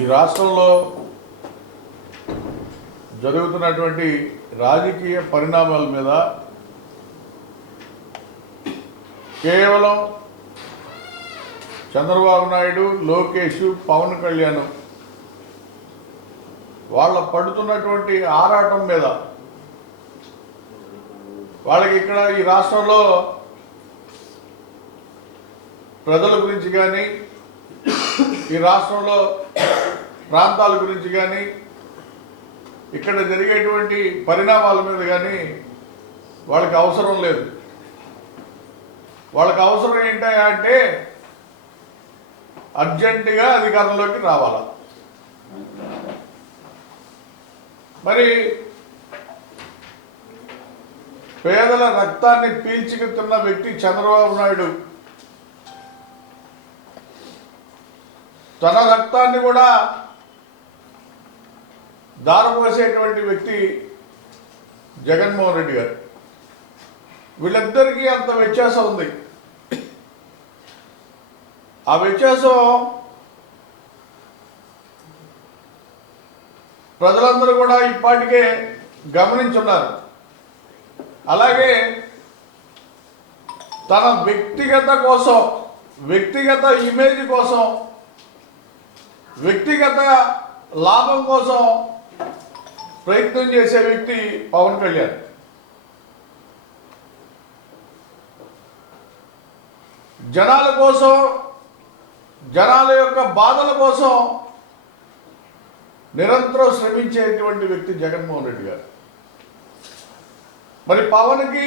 ఈ రాష్ట్రంలో జరుగుతున్నటువంటి రాజకీయ పరిణామాల మీద కేవలం చంద్రబాబు నాయుడు, లోకేష్, పవన్ కళ్యాణ్ వాళ్ళ పడుతున్నటువంటి ఆరాటం మీద వాళ్ళకి ఇక్కడ ఈ రాష్ట్రంలో ప్రజల గురించి కానీ ఈ రాష్ట్రంలో ప్రాంతాల గురించి కానీ ఇక్కడ జరిగేటువంటి పరిణామాల మీద కానీ వాళ్ళకి అవసరం లేదు. వాళ్ళకి అవసరం ఏంటంటే అర్జెంటుగా అధికారంలోకి రావాలా. మరి పేదల రక్తాన్ని పీల్చుకుతున్న వ్యక్తి చంద్రబాబు నాయుడు తన రక్తాన్ని కూడా దారపోసేటువంటి వ్యక్తి జగన్మోహన్ రెడ్డి గారు. వీళ్ళిద్దరికీ అంత వ్యత్యాసం ఉంది. ఆ వ్యత్యాసం ప్రజలందరూ కూడా ఇప్పటికే గమనించున్నారు. అలాగే తన వ్యక్తిగత కోసం, వ్యక్తిగత ఇమేజ్ కోసం, వ్యక్తిగత లాభం కోసం ప్రయత్నం చేసే వ్యక్తి పవన్ కళ్యాణ్. జనాల కోసం, జనాల యొక్క బాధల కోసం నిరంతరం శ్రమించేటువంటి వ్యక్తి జగన్మోహన్ రెడ్డి గారు. మరి పవన్కి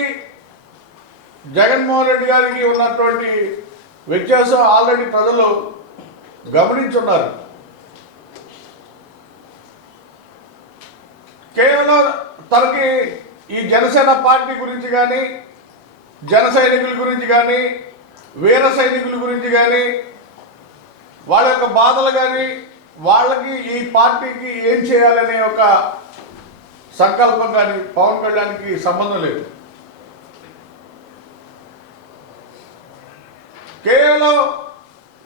జగన్మోహన్ రెడ్డి గారికి ఉన్నటువంటి వ్యత్యాసం ఆల్రెడీ ప్రజలు గమనించున్నారు. కేవలం తనకి ఈ జనసేన పార్టీ గురించి కానీ, జన సైనికుల గురించి కానీ, వీర సైనికుల గురించి కానీ, వాళ్ళ యొక్క బాధలు కానీ, వాళ్ళకి ఈ పార్టీకి ఏం చేయాలనే ఒక సంకల్పం కానీ పవన్ కళ్యాణ్కి సంబంధం లేదు. కేవలం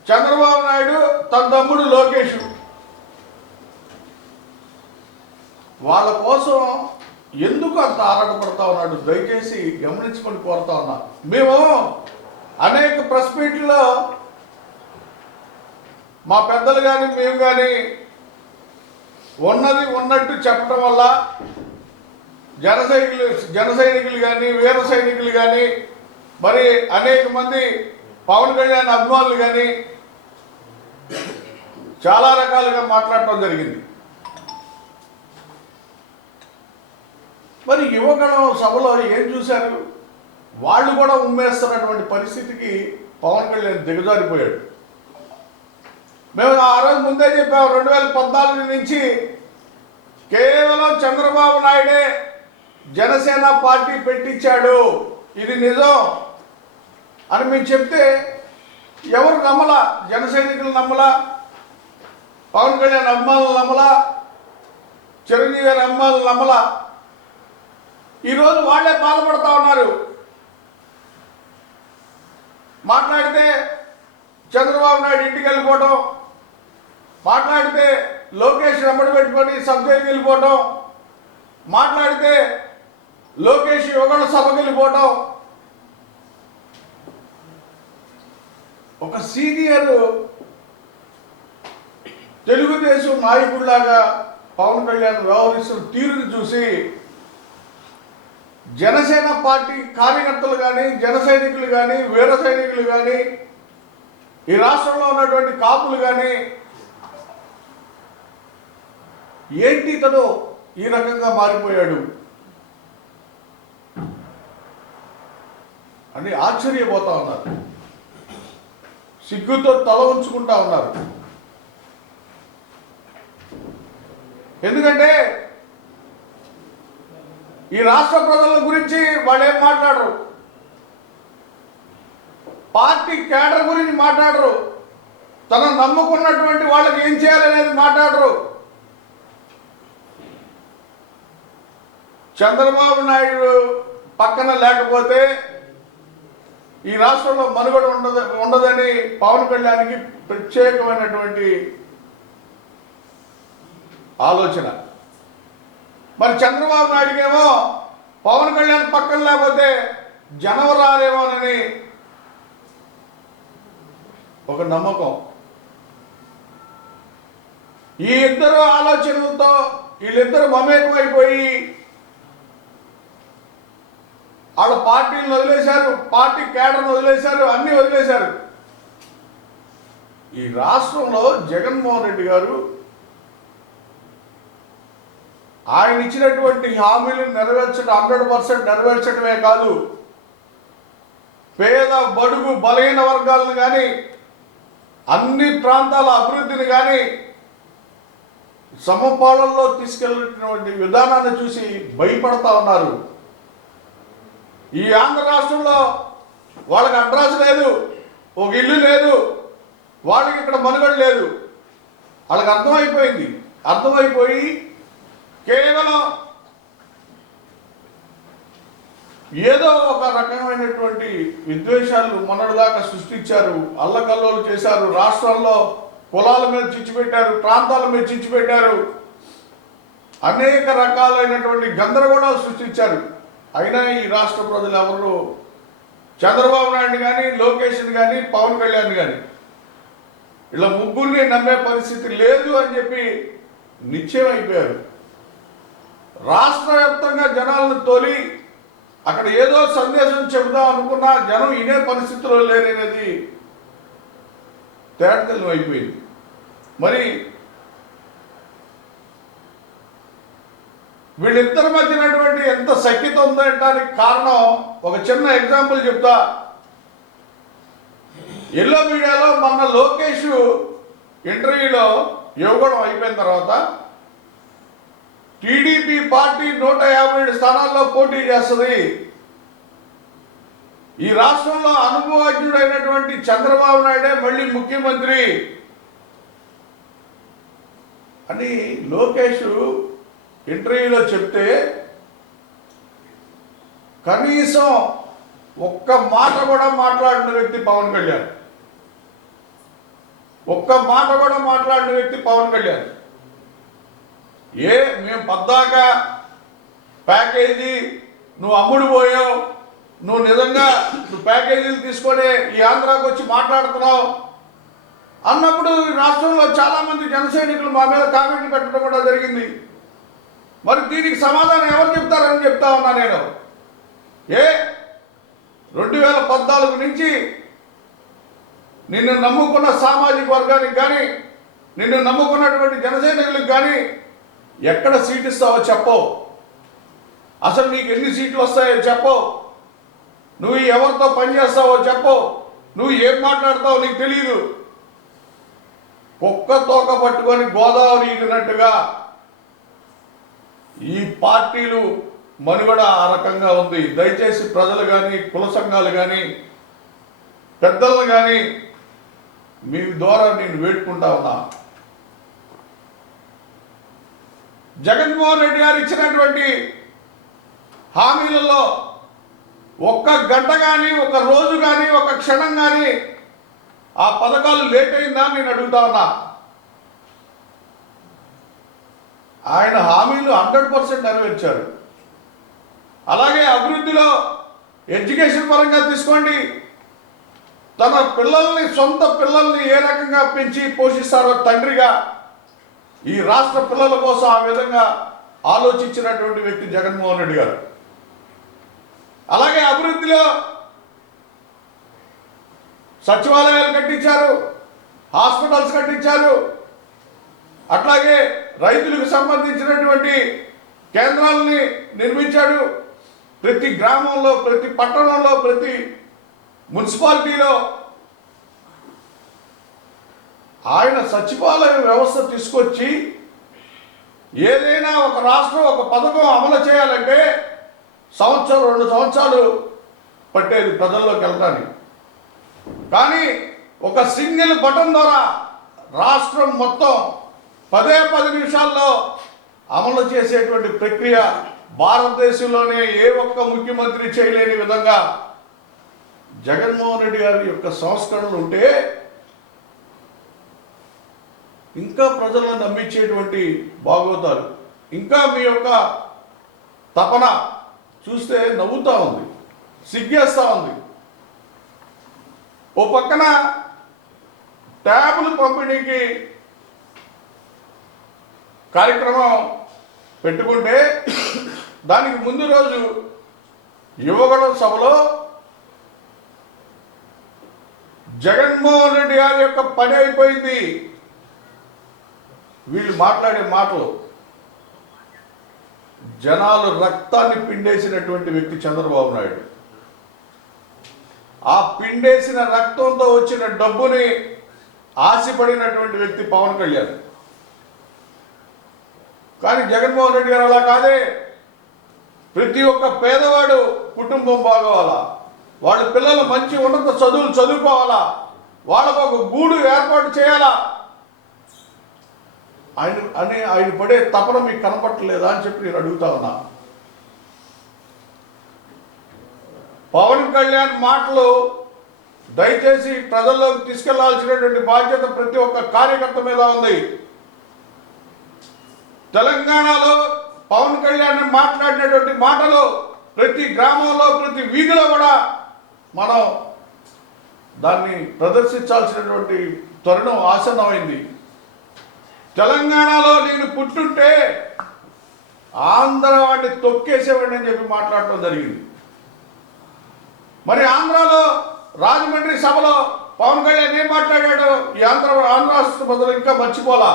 చంద్రబాబు నాయుడు, తన తమ్ముడు లోకేష్ వాళ్ళ కోసం ఎందుకు అంత ఆరాటపడతా ఉన్నాడు దయచేసి గమనించుకొని కోరుతా ఉన్నా. మేము అనేక ప్రెస్ మీట్లో మా పెద్దలు కానీ మేము కానీ ఉన్నది ఉన్నట్టు చెప్పడం వల్ల జన సైనికులు కానీ, వీర సైనికులు కానీ, మరి అనేక మంది పవన్ కళ్యాణ్ అభిమానులు కానీ చాలా రకాలుగా మాట్లాడటం జరిగింది. మరి యువగణం సభలో ఏం చూశారు? వాళ్ళు కూడా ఉమ్మేస్తున్నటువంటి పరిస్థితికి పవన్ కళ్యాణ్ దిగజారిపోయాడు. మేము ఆ రోజు ముందే చెప్పాము, 2014 నుంచి కేవలం చంద్రబాబు నాయుడే జనసేన పార్టీ పెట్టించాడు, ఇది నిజం అని మేము చెప్తే ఎవరు నమ్మలా. జన సైనికులు నమ్మలా, పవన్ కళ్యాణ్ అభిమానులు నమ్మలా, చిరంజీవి గారి అభిమానులు నమ్మలా. ఈరోజు వాళ్ళే బాధపడతా ఉన్నారు. మాట్లాడితే చంద్రబాబు నాయుడు ఇంటికి వెళ్ళిపోవటం, మాట్లాడితే లోకేష్ వెంబడి పెట్టుకొని సబ్జెక్ట్కి వెళ్ళిపోవటం, మాట్లాడితే లోకేష్ యువగణ సభకి వెళ్ళిపోవటం. ఒక సీనియర్ తెలుగుదేశం నాయకుడిలాగా పవన్ కళ్యాణ్ వ్యవహరిస్తున్న తీరుని చూసి జనసేన పార్టీ కార్యకర్తలు కానీ, జన సైనికులు కానీ, వీర సైనికులు కానీ, ఈ రాష్ట్రంలో ఉన్నటువంటి కాపులు కానీ ఏంటి ఇతడు ఈ రకంగా మారిపోయాడు అని ఆశ్చర్యపోతా ఉన్నారు. సిగ్గుతో తల ఉంచుకుంటా ఉన్నారు. ఎందుకంటే ఈ రాష్ట్ర ప్రజల గురించి వాళ్ళు ఏం మాట్లాడరు, పార్టీ కేడర్ గురించి మాట్లాడరు, తనను నమ్ముకున్నటువంటి వాళ్ళకి ఏం చేయాలనేది మాట్లాడరు. చంద్రబాబు నాయుడు పక్కన లేకపోతే ఈ రాష్ట్రంలో మనుగడ ఉండదని పవన్ కళ్యాణ్కి ప్రత్యేకమైనటువంటి ఆలోచన. మరి చంద్రబాబు నాయుడుకేమో పవన్ కళ్యాణ్ పక్కన లేకపోతే జనం రారేమోనని ఒక నమ్మకం. ఈ ఇద్దరు ఆలోచనలతో వీళ్ళిద్దరు మమేకమైపోయి వాళ్ళ పార్టీలను వదిలేశారు, పార్టీ కేడర్ను వదిలేశారు, అన్నీ వదిలేశారు. ఈ రాష్ట్రంలో జగన్మోహన్ రెడ్డి గారు ఆయన ఇచ్చినటువంటి హామీలను 100% నెరవేర్చడమే కాదు, పేద బడుగు బలహీన వర్గాలను కానీ అన్ని ప్రాంతాల అభివృద్ధిని కానీ సమపాలనలో తీసుకెళ్ళినటువంటి విధానాన్ని చూసి భయపడతా ఉన్నారు. ఈ ఆంధ్ర రాష్ట్రంలో వాళ్ళకి అడ్రస్ లేదు, ఒక ఇల్లు లేదు, వాళ్ళకి ఇక్కడ మనుగడ లేదు. వాళ్ళకి అర్థమైపోయి కేవలం ఏదో ఒక రకమైనటువంటి విద్వేషాలు మొన్నటిదాకా సృష్టించారు, అల్లకల్లోలు చేశారు, రాష్ట్రాల్లో కులాల మీద చిచ్చు పెట్టారు, ప్రాంతాల మీద చిచ్చు పెట్టారు, అనేక రకాలైనటువంటి గందరగోళాలు సృష్టించారు. అయినా ఈ రాష్ట్ర ప్రజలు ఎవరు చంద్రబాబు నాయుడు కానీ, లోకేష్ని కానీ, పవన్ కళ్యాణ్ కానీ ఇలా ముగ్గురిని నమ్మే పరిస్థితి లేదు అని చెప్పి నిశ్చయం అయిపోయారు. రాష్ట్ర వ్యాప్తంగా జనాలను తోలి అక్కడ ఏదో సందేశం చెబుదాం అనుకున్నా జనం ఇనే పరిస్థితిలో లేరనేది తేటతెల్లం అయిపోయింది. మరి వీళ్ళిద్దరి మధ్యనటువంటి ఎంత సఖ్యత ఉందనడానికి కారణం ఒక చిన్న ఎగ్జాంపుల్ చెప్తా. ఎల్లో మీడియాలో మొన్న లోకేష్ ఇంటర్వ్యూలో ఇవ్వడం అయిపోయిన తర్వాత టీడీపీ పార్టీ 157 స్థానాల్లో పోటీ చేస్తుంది, ఈ రాష్ట్రంలో అనుభవజ్ఞుడైనటువంటి చంద్రబాబు నాయుడే మళ్ళీ ముఖ్యమంత్రి అని లోకేష్ ఇంటర్వ్యూలో చెప్తే కనీసం ఒక్క మాట కూడా మాట్లాడిన వ్యక్తి పవన్ కళ్యాణ్. మేము పద్దాకా ప్యాకేజీ నువ్వు అమ్ముడు పోయావు, నువ్వు నిజంగా ప్యాకేజీలు తీసుకొని ఈ ఆంధ్రాకి వచ్చి మాట్లాడుతున్నావు అన్నప్పుడు రాష్ట్రంలో చాలామంది జన సైనికులు మా మీద కామెంట్లు పెట్టడం కూడా జరిగింది. మరి దీనికి సమాధానం ఎవరు చెప్తారని చెప్తా ఉన్నా నేను. 2014 నుంచి నిన్ను నమ్ముకున్న సామాజిక వర్గానికి కానీ, నిన్ను నమ్ముకున్నటువంటి జన సైనికులకు కానీ ఎక్కడ సీట్ ఇస్తావో చెప్పవు, అసలు నీకు ఎన్ని సీట్లు వస్తాయో చెప్పవు, నువ్వు ఎవరితో పనిచేస్తావో చెప్పవు, నువ్వు ఏం మాట్లాడతావో నీకు తెలియదు. కుక్క తోక పట్టుకొని గోదావరి ఈదినట్టుగా ఈ పార్టీలు మనుగడ ఆ రకంగా ఉంది. దయచేసి ప్రజలు కానీ, కుల సంఘాలు కానీ, పెద్దలను కానీ మీ ద్వారా నేను వేడుకుంటా ఉన్నా. జగన్మోహన్ రెడ్డి గారు ఇచ్చినటువంటి హామీలలో ఒక్క గంట కానీ, ఒక రోజు కానీ, ఒక క్షణం కానీ ఆ పథకాలు లేట్ అయిందా నేను అడుగుతా ఉన్నా. ఆయన హామీలు 100% నెరవేర్చారు. అలాగే అభివృద్ధిలో ఎడ్యుకేషన్ పరంగా తీసుకోండి, తన పిల్లల్ని, సొంత పిల్లల్ని ఏ రకంగా పెంచి పోషిస్తారో తండ్రిగా ఈ రాష్ట్ర పిల్లల కోసం ఆ విధంగా ఆలోచించినటువంటి వ్యక్తి జగన్మోహన్ రెడ్డి గారు. అలాగే అభివృద్ధిలో సచివాలయాలు కట్టించారు, హాస్పిటల్స్ కట్టించారు, అట్లాగే రైతులకు సంబంధించినటువంటి కేంద్రాలని నిర్మించాడు. ప్రతి గ్రామంలో, ప్రతి పట్టణంలో, ప్రతి మున్సిపాలిటీలో ఆయన సచివాలయ వ్యవస్థ తీసుకొచ్చి ఏదైనా ఒక రాష్ట్రం ఒక పథకం అమలు చేయాలంటే 1-2 సంవత్సరాలు పట్టేది ప్రజల్లోకి వెళ్ళడానికి. కానీ ఒక సింగిల్ బటన్ ద్వారా రాష్ట్రం మొత్తం 10 నిమిషాల్లో అమలు చేసేటువంటి ప్రక్రియ భారతదేశంలోనే ఏ ఒక్క ముఖ్యమంత్రి చేయలేని విధంగా జగన్మోహన్ రెడ్డి గారి యొక్క సంస్కరణలు ఉంటే ఇంకా ప్రజలను నమ్మించేటువంటి భాగవతాలు, ఇంకా మీ యొక్క తపన చూస్తే నవ్వుతూ ఉంది, సిగ్గేస్తూ ఉంది. ఓ పక్కన ట్యాబులు పంపిణీకి కార్యక్రమం పెట్టుకుంటే దానికి ముందు రోజు యువగళం సభలో జగన్మోహన్ రెడ్డి గారి యొక్క పని అయిపోయింది. వీళ్ళు మాట్లాడే మాటలు జనాలు రక్తాన్ని పిండేసినటువంటి వ్యక్తి చంద్రబాబు నాయుడు. ఆ పిండేసిన రక్తంతో వచ్చిన డబ్బుని ఆశపడినటువంటి వ్యక్తి పవన్ కళ్యాణ్. కానీ జగన్మోహన్ రెడ్డి గారు అలా కాదే. ప్రతి ఒక్క పేదవాడు కుటుంబం బాగోవాలా, వాళ్ళ పిల్లలు మంచి ఉన్నత చదువులు చదువుకోవాలా, వాళ్ళకు ఒక గూడు ఏర్పాటు చేయాలా, ఆయన పడే తపన మీకు కనపట్టలేదా అని చెప్పి నేను అడుగుతా ఉన్నా. పవన్ కళ్యాణ్ మాటలు దయచేసి ప్రజల్లోకి తీసుకెళ్లాల్సినటువంటి బాధ్యత ప్రతి ఒక్క కార్యకర్త మీద ఉంది. తెలంగాణలో పవన్ కళ్యాణ్ మాట్లాడినటువంటి మాటలు ప్రతి గ్రామంలో, ప్రతి వీధిలో కూడా మనం దాన్ని ప్రదర్శించాల్సినటువంటి తరుణం ఆసన్నమైంది. తెలంగాణలో నేను పుట్టుంటే ఆంధ్ర వాడిని తొక్కేసేవాడిని అని చెప్పి మాట్లాడటం జరిగింది. మరి ఆంధ్రాలో రాజమండ్రి సభలో పవన్ కళ్యాణ్ ఏం మాట్లాడాడు? ఈ ఆంధ్ర రాష్ట్ర ప్రజలు ఇంకా మర్చిపోలా.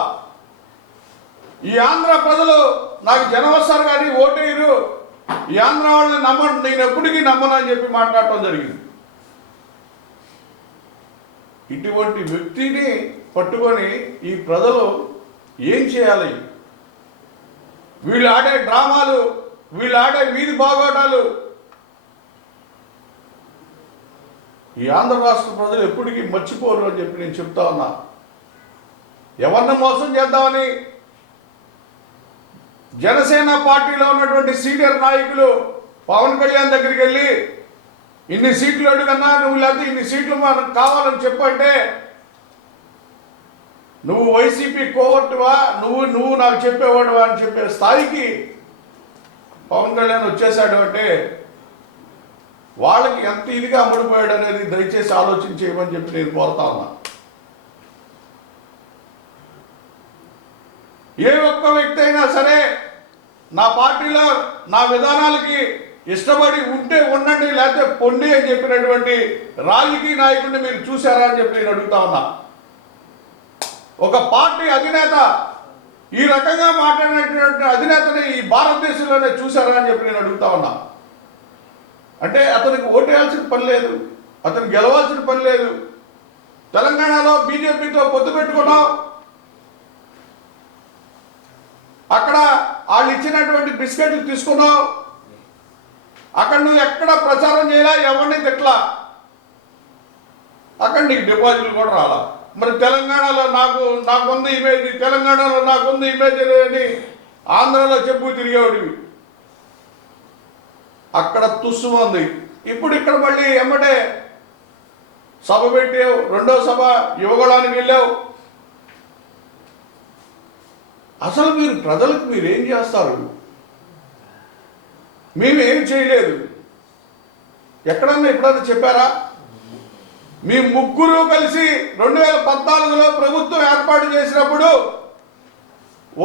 ఈ ఆంధ్ర ప్రజలు నాకు జనం వస్తారు కానీ ఓటేయరు, ఈ ఆంధ్ర వాళ్ళని నమ్మను, నేను ఎప్పటికీ నమ్మను అని చెప్పి మాట్లాడటం జరిగింది. ఇటువంటి వ్యక్తిని పట్టుకొని ఈ ప్రజలు ఏం చేయాలి? వీళ్ళు ఆడే డ్రామాలు, వీళ్ళు ఆడే వీధి బాగోటాలు ఈ ఆంధ్ర రాష్ట్ర ప్రజలు ఎప్పటికీ మర్చిపోరు అని చెప్పి నేను చెప్తా ఉన్నా. ఎవరిని మోసం చేద్దామని జనసేన పార్టీలో ఉన్నటువంటి సీనియర్ నాయకులు పవన్ కళ్యాణ్ దగ్గరికి వెళ్ళి ఇన్ని సీట్లు అడుగన్నా, నువ్వు లేకపోతే ఇన్ని సీట్లు మనకు కావాలని చెప్పంటే నువ్వు వైసీపీ కోవట్టువా, నువ్వు నాకు చెప్పేవాడువా అని చెప్పే స్థాయికి పవన్ కళ్యాణ్ వచ్చేసాడు. అంటే వాళ్ళకి ఎంత ఇదిగా అమ్ముడిపోయాడు అనేది దయచేసి ఆలోచించేయమని చెప్పి నేను కోరుతా ఉన్నా. ఏ ఒక్క వ్యక్తి అయినా సరే నా పార్టీలో నా విధానాలకి ఇష్టపడి ఉంటే ఉండండి, లేకపోతే పొండి అని చెప్పినటువంటి రాజకీయ నాయకుడిని మీరు చూసారా అని చెప్పి నేను అడుగుతా ఉన్నా. ఒక పార్టీ అధినేత ఈ రకంగా మాట్లాడినటువంటి అధినేతని ఈ భారతదేశంలోనే చూసారా అని చెప్పి నేను అడుగుతా ఉన్నా. అంటే అతనికి ఓటేయాల్సిన పని లేదు, అతను గెలవాల్సిన పని లేదు. తెలంగాణలో బీజేపీతో పొత్తు పెట్టుకున్నావు, అక్కడ వాళ్ళు ఇచ్చినటువంటి బిస్కెట్లు తీసుకున్నావు, అక్కడ నువ్వు ఎక్కడ ప్రచారం చేయాలా, ఎవరిని తిట్లా, అక్కడ నీకు డిపాజిట్లు కూడా రాలా. మరి తెలంగాణలో నాకుంది ఇమేజ్, తెలంగాణలో నాకుంది ఇమేజ్ అని ఆంధ్రలో చెప్పు తిరిగేవాడివి, అక్కడ తుస్సుమంది. ఇప్పుడు ఇక్కడ మళ్ళీ ఎమ్మటే సభ పెట్టావు, రెండో సభ యువగళానికి వెళ్ళావు. అసలు మీరు ప్రజలకు మీరేం చేస్తారు? మేమేం చేయలేదు. ఎక్కడన్నా ఎప్పుడన్నా చెప్పారా? మీ ముగ్గురు కలిసి 2014లో ప్రభుత్వం ఏర్పాటు చేసినప్పుడు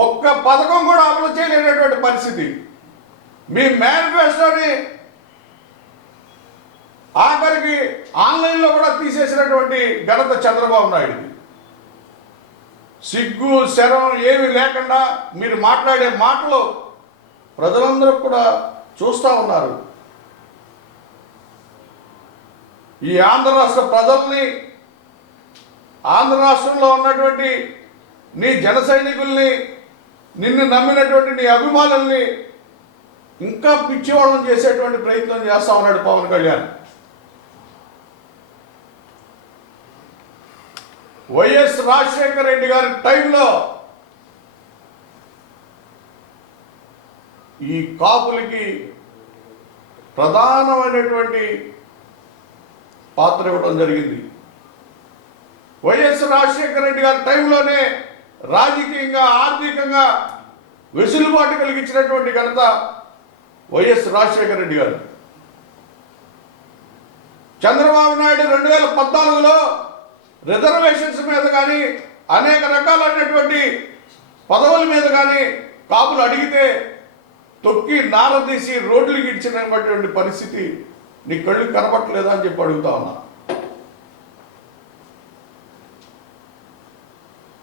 ఒక్క పథకం కూడా అమలు చేయలేనటువంటి పరిస్థితి. మీ మేనిఫెస్టోని ఆఖరికి ఆన్లైన్లో కూడా తీసేసినటువంటి ఘనత చంద్రబాబు నాయుడు. సిగ్గు శరం ఏమి లేకుండా మీరు మాట్లాడే మాటలు ప్రజలందరూ కూడా చూస్తూ ఉన్నారు. ఈ ఆంధ్ర రాష్ట్ర ప్రజల్ని, ఆంధ్ర రాష్ట్రంలో ఉన్నటువంటి నీ జన సైనికుల్ని, నిన్ను నమ్మినటువంటి నీ అభిమానుల్ని ఇంకా పిచ్చివాళ్ళం చేసేటువంటి ప్రయత్నం చేస్తా ఉన్నాడు పవన్ కళ్యాణ్. వైఎస్ రాజశేఖర రెడ్డి గారి టైంలో ఈ కాపులకి ప్రధానమైనటువంటి పాత్ర ఇవ్వడం జరిగింది. వైఎస్ రాజశేఖర రెడ్డి గారి టైంలోనే రాజకీయంగా ఆర్థికంగా వెసులుబాటు కలిగించినటువంటి ఘనత వైఎస్ రాజశేఖర రెడ్డి గారు. చంద్రబాబు నాయుడు 2014లో రిజర్వేషన్స్ మీద కానీ అనేక రకాలైనటువంటి పదవుల మీద కానీ కాపులు అడిగితే తొక్కి నారదీసి రోడ్లు ఇచ్చినటువంటి పరిస్థితి నీ కళ్ళు కనపట్టలేదా అని చెప్పి అడుగుతా ఉన్నా.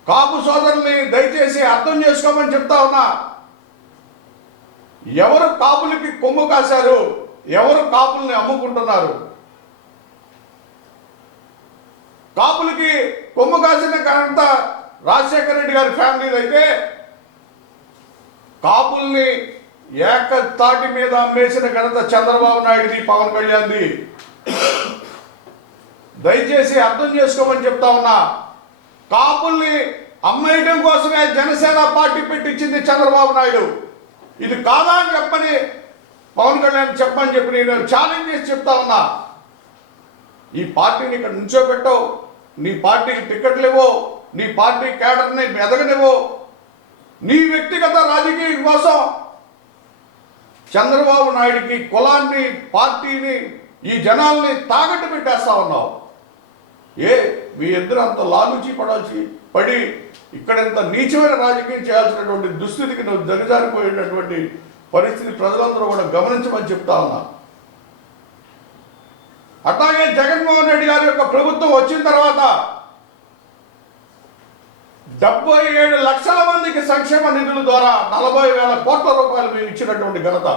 కాపు సోదరుల్ని దయచేసి అర్థం చేసుకోమని చెప్తా ఉన్నా. ఎవరు కాపులకి కొమ్ము కాశారు, ఎవరు కాపుల్ని అమ్ముకుంటున్నారు? కాపులకి కొమ్ము కాసిన ఘనత రాజశేఖర రెడ్డి గారి ఫ్యామిలీలు అయితే, కాపుల్ని ఏకతాటి మీద అమ్మేసిన ఘనత చంద్రబాబు నాయుడుది, పవన్ కళ్యాణ్ది. దయచేసి అర్థం చేసుకోమని చెప్తా ఉన్నా. కాపుల్ని అమ్మేయడం కోసమే జనసేన పార్టీ పెట్టించింది చంద్రబాబు నాయుడు. ఇది కాదా అని చెప్పని పవన్ కళ్యాణ్ చెప్పని చెప్పి నేను ఛాలెంజ్ చేసి చెప్తా ఉన్నా. ఈ పార్టీని ఇక్కడ నుంచోబెట్టవు, నీ పార్టీకి టికెట్లు ఇవ్వో, నీ పార్టీ క్యాడర్ని ఎదగనివ్వో, నీ వ్యక్తిగత రాజకీయం కోసం చంద్రబాబు నాయుడికి కులాన్ని, పార్టీని, ఈ జనాల్ని తాకట్టు పెట్టేస్తా ఉన్నావు. మీ ఇద్దరు అంత లాలూచి పడి ఇక్కడంత నీచమైన రాజకీయం చేయాల్సినటువంటి దుస్థితికి నువ్వు దిగజారిపోయినటువంటి పరిస్థితి ప్రజలందరూ కూడా గమనించమని చెప్తా ఉన్నా. అట్లాగే జగన్మోహన్ రెడ్డి గారి యొక్క ప్రభుత్వం వచ్చిన తర్వాత 77 లక్షల మందికి సంక్షేమ నిధుల ద్వారా 40,000 కోట్ల రూపాయలు మేము ఇచ్చినటువంటి ఘనత.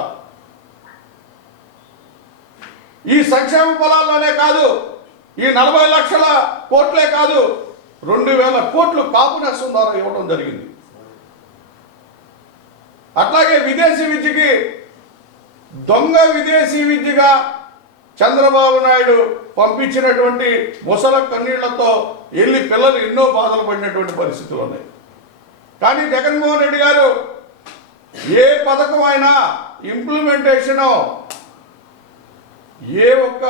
ఈ సంక్షేమ ఫలాల్లోనే కాదు, ఈ 40 లక్షల కోట్లే కాదు, 2,000 కోట్లు కాపు నష్టం ద్వారా ఇవ్వడం జరిగింది. అట్లాగే విదేశీ విద్యకి దొంగ విదేశీ విద్యగా చంద్రబాబు నాయుడు పంపించినటువంటి ముసల కన్నీళ్లతో వెళ్ళి పిల్లలు ఎన్నో బాధలు పడినటువంటి పరిస్థితులు ఉన్నాయి. కానీ జగన్మోహన్ రెడ్డి గారు ఏ పథకం అయినా ఇంప్లిమెంటేషను ఏ ఒక్క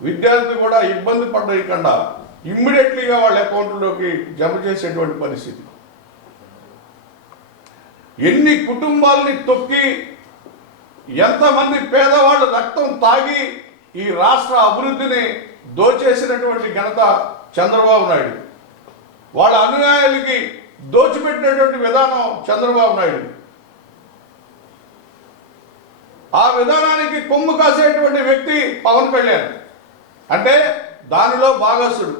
విద్యార్థి కూడా ఇబ్బంది పడకుండా ఇమ్మీడియట్లీగా వాళ్ళ అకౌంట్లోకి జమ చేసేటువంటి పరిస్థితి. ఎన్ని కుటుంబాలని తొక్కి ఎంతమంది పేదవాళ్ళు రక్తం తాగి ఈ రాష్ట్ర అభివృద్ధిని దోచేసినటువంటి ఘనత చంద్రబాబు నాయుడు. వాళ్ళ అనుయాయులకి దోచిపెట్టినటువంటి విధానం చంద్రబాబు నాయుడు. ఆ విధానానికి కొమ్ము కాసేటువంటి వ్యక్తి పవన్ కళ్యాణ్. అంటే దానిలో భాగస్థుడు.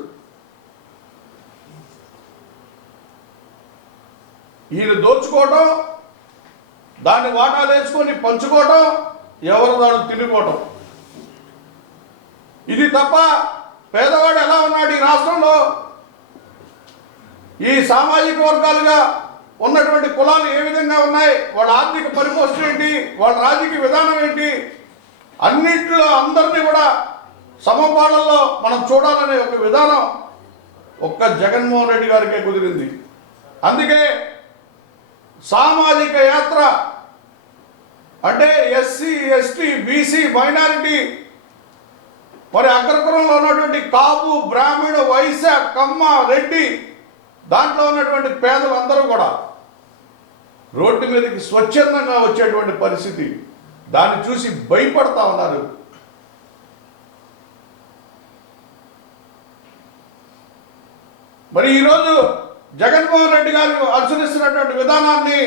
ఈయన దోచుకోవటం, దాన్ని వాటాలు వేసుకొని పంచుకోవటం, ఎవరు దాడు తినుకోవటం. ఇది తప్ప పేదవాడు ఎలా ఉన్నాడు ఈ రాష్ట్రంలో, ఈ సామాజిక వర్గాలుగా ఉన్నటువంటి కులాలు ఏ విధంగా ఉన్నాయి, వాళ్ళ ఆర్థిక పరిపోషణ ఏంటి, వాళ్ళ రాజకీయ విధానం ఏంటి, అన్నింటిలో అందరినీ కూడా సమపాలనలో మనం చూడాలనే ఒక విధానం ఒక్క జగన్మోహన్ రెడ్డి గారికే కుదిరింది. అందుకే సామాజిక యాత్ర అంటే ఎస్సీ, ఎస్టీ, బీసీ, మైనారిటీ, మరి అగ్రకులంలో ఉన్నటువంటి కాపు, బ్రాహ్మణ, వైశ్య, కమ్మ, రెడ్డి, దాంట్లో ఉన్నటువంటి పేదలందరూ కూడా రోడ్డు మీదకి స్వచ్ఛందంగా వచ్చేటువంటి పరిస్థితి. దాన్ని చూసి భయపడతా ఉన్నారు. మరి ఈరోజు జగన్మోహన్ రెడ్డి గారు అనుసరిస్తున్నటువంటి విధానాన్ని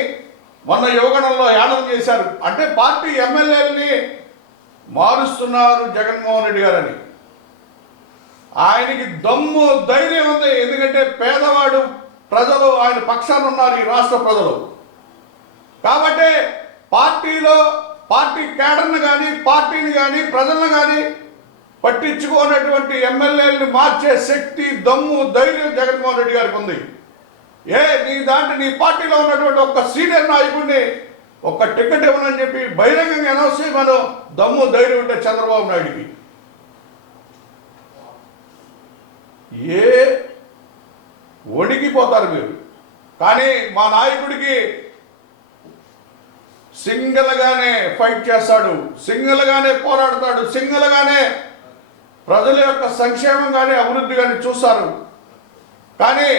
మొన్న యువగణంలో యానం చేశారు. అంటే పార్టీ ఎమ్మెల్యేలని మారుస్తున్నారు జగన్మోహన్ రెడ్డి గారని. ఆయనకి దమ్ము, ధైర్యం ఉంది. ఎందుకంటే పేదవాడు, ప్రజలు ఆయన పక్షాన ఉన్నారు, ఈ రాష్ట్ర ప్రజలు. కాబట్టి పార్టీ క్యాడర్ని కానీ, పార్టీని కానీ, ప్రజలను కానీ పట్టించుకోనటువంటి ఎమ్మెల్యేలను మార్చే శక్తి, దమ్ము, ధైర్యం జగన్మోహన్ రెడ్డి గారికి ఉంది. నీ పార్టీలో ఉన్నటువంటి ఒక్క సీనియర్ నాయకుడిని ఒక్క టికెట్ ఇవ్వనని చెప్పి బహిరంగంగా అనౌన్స్ చేయమను దమ్ము, ధైర్యం ఉంటే చంద్రబాబు నాయుడికి. వణికిపోతారు మీరు. కానీ మా నాయకుడికి సింగిల్గానే ఫైట్ చేస్తాడు, సింగిల్గానే పోరాడతాడు, సింగిల్గానే ప్రజల యొక్క సంక్షేమం కానీ, అభివృద్ధి కానీ చూస్తారు. కానీ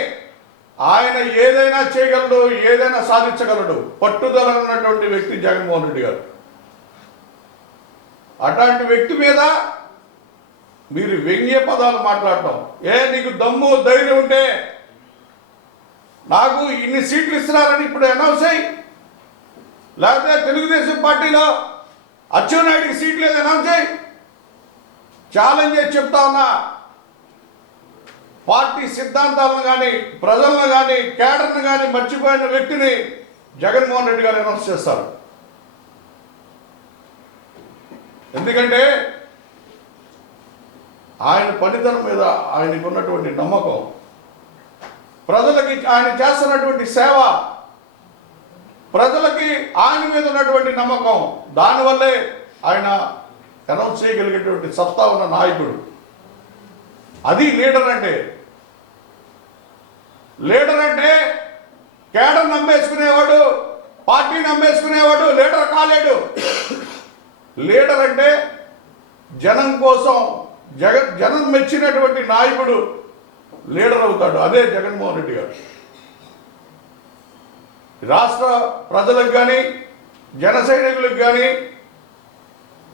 ఆయన ఏదైనా చేయగలడు, ఏదైనా సాధించగలడు. పట్టుదల ఉన్నటువంటి వ్యక్తి జగన్మోహన్ రెడ్డి గారు. అట్లాంటి వ్యక్తి మీద మీరు వ్యంగ్య పదాలు మాట్లాడటం, నీకు దమ్ము ధైర్యం ఉంటే నాకు ఇన్ని సీట్లు ఇస్తున్నారని ఇప్పుడు అనౌన్స్ అయ్యి, లేకపోతే తెలుగుదేశం పార్టీలో అచ్చెన్నాయుడికి సీట్లు లేదు అనౌన్స్ అయ్యి ఛాలెంజ్ చేసి చెప్తా ఉన్నా. పార్టీ సిద్ధాంతాలను కానీ, ప్రజలను కానీ, కేడర్ను కానీ మర్చిపోయిన వ్యక్తిని జగన్మోహన్ రెడ్డి గారు అనౌన్స్ చేస్తారు. ఎందుకంటే ఆయన పనితనం మీద ఆయనకు ఉన్నటువంటి నమ్మకం, ప్రజలకి ఆయన చేస్తున్నటువంటి సేవ, ప్రజలకి ఆయన మీద ఉన్నటువంటి నమ్మకం, దానివల్లే ఆయన అనౌన్స్ చేయగలిగేటువంటి సత్తా ఉన్న నాయకుడు. అది లీడర్ అంటే. లీడర్ అంటే కేడర్ నమ్మేసుకునేవాడు, పార్టీని నమ్మేసుకునేవాడు లీడర్ కాలేడు. లీడర్ అంటే జనం కోసం జనం మెచ్చినటువంటి నాయకుడు లీడర్ అవుతాడు. అదే జగన్మోహన్ రెడ్డి గారు. రాష్ట్ర ప్రజలకు కానీ, జన సైనికులకు కానీ,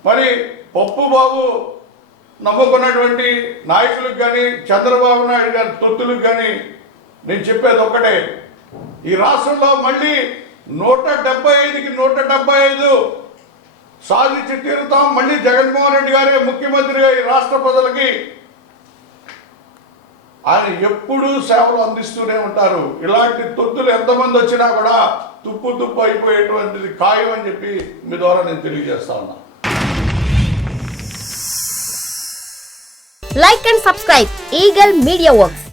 మరి పప్పుబాబు నమ్ముకున్నటువంటి నాయకులకు కానీ, చంద్రబాబు నాయుడు గారి తొత్తులకు కానీ నేను చెప్పేది ఒక్కటే, ఈ రాష్ట్రంలో మళ్ళీ 175కి 175 సాధించి తీరుతాం. మళ్ళీ జగన్మోహన్ రెడ్డి గారే ముఖ్యమంత్రిగా ఈ రాష్ట్ర ప్రజలకి ఆయన ఎప్పుడూ సేవలు అందిస్తూనే ఉంటారు. ఇలాంటి తొత్తులు ఎంతమంది వచ్చినా కూడా తుప్పు అయిపోయేటువంటిది ఖాయం అని చెప్పి మీ ద్వారా నేను తెలియజేస్తా ఉన్నా. Like and subscribe Eagle Media Works.